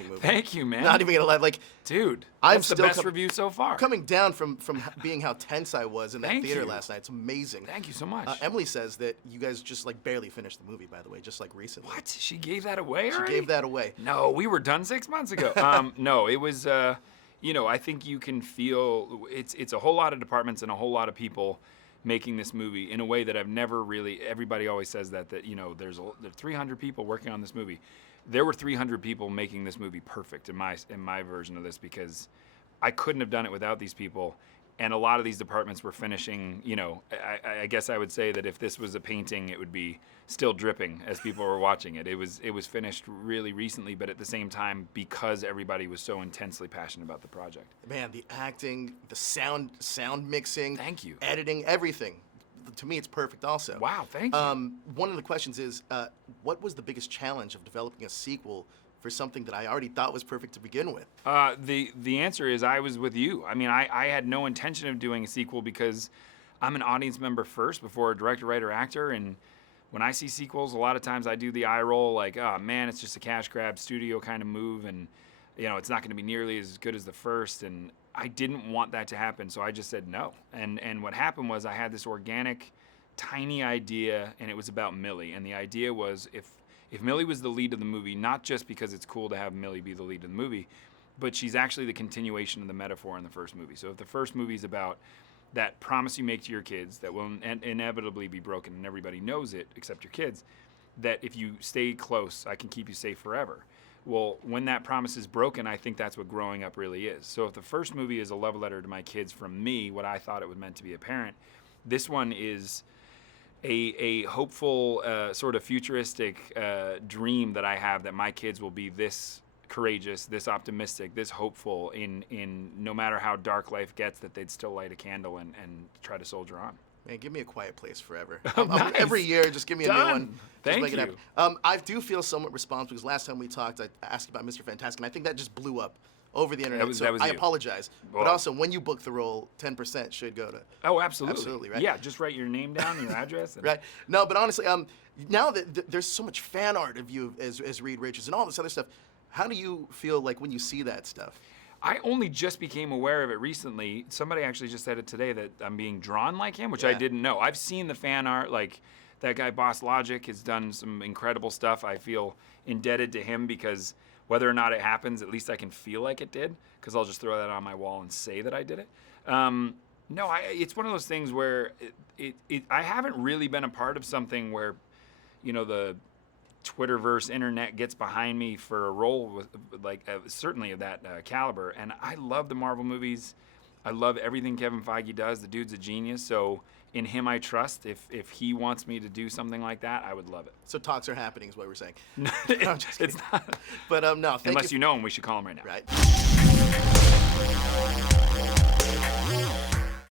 amazing movie. Thank you, man. Not even gonna lie, like, dude. I'm That's the still best review so far. coming down from being how tense I was in that Thank theater you. last night. It's amazing. Thank you so much. Emily says that you guys just like barely finished the movie, by the way, just like recently. What? She gave that away She already? gave that away. No, we were done 6 months ago. No, it was, I think you can feel it's a whole lot of departments and a whole lot of people making this movie in a way that I've never really, everybody always says that there's 300 people working on this movie. There were 300 people making this movie perfect in my version of this, because I couldn't have done it without these people. And a lot of these departments were finishing, I guess I would say that if this was a painting, it would be still dripping as people were watching it. It was finished really recently, but at the same time, because everybody was so intensely passionate about the project. Man, the acting, the sound mixing, Thank you. editing, everything. To me, it's perfect also. Wow, thank you. One of the questions is, what was the biggest challenge of developing a sequel for something that I already thought was perfect to begin with? The answer is I was with you. I mean, I had no intention of doing a sequel because I'm an audience member first before a director, writer, actor, and when I see sequels, a lot of times I do the eye roll, like, oh man, it's just a cash grab studio kind of move, and it's not going to be nearly as good as the first, and I didn't want that to happen, so I just said no. And what happened was I had this organic, tiny idea, and it was about Millie, and the idea was if Millie was the lead of the movie, not just because it's cool to have Millie be the lead of the movie, but she's actually the continuation of the metaphor in the first movie. So if the first movie is about that promise you make to your kids that will inevitably be broken, and everybody knows it except your kids, that if you stay close, I can keep you safe forever. Well, when that promise is broken, I think that's what growing up really is. So if the first movie is a love letter to my kids from me, what I thought it was meant to be a parent, this one is a hopeful, sort of futuristic dream that I have that my kids will be this courageous, this optimistic, this hopeful in no matter how dark life gets, that they'd still light a candle and try to soldier on. Man, give me A Quiet Place forever. Nice. Every year, just give me a new one. Just Thank make it you. happen. I do feel somewhat responsible because last time we talked, I asked about Mr. Fantastic, and I think that just blew up over the internet. That was I you. apologize. Well, but also, when you book the role, 10% should go to. Oh, absolutely. Absolutely, right? Yeah, just write your name down, your address. And Right. No, but honestly, now that there's so much fan art of you as Reed Richards and all this other stuff, how do you feel like when you see that stuff? I only just became aware of it recently. Somebody actually just said it today that I'm being drawn like him, which I didn't know. I've seen the fan art, like that guy Boss Logic has done some incredible stuff. I feel indebted to him because whether or not it happens, at least I can feel like it did, because I'll just throw that on my wall and say that I did it. No, it's one of those things where I haven't really been a part of something where, the Twitterverse internet gets behind me for a role with certainly of that caliber. And I love the Marvel movies. I love everything Kevin Feige does. The dude's a genius. So in him I trust. If he wants me to do something like that, I would love it. So talks are happening is what we're saying. No, I'm just kidding. it's not. But no, thank Unless you. you know him, we should call him right now. Right.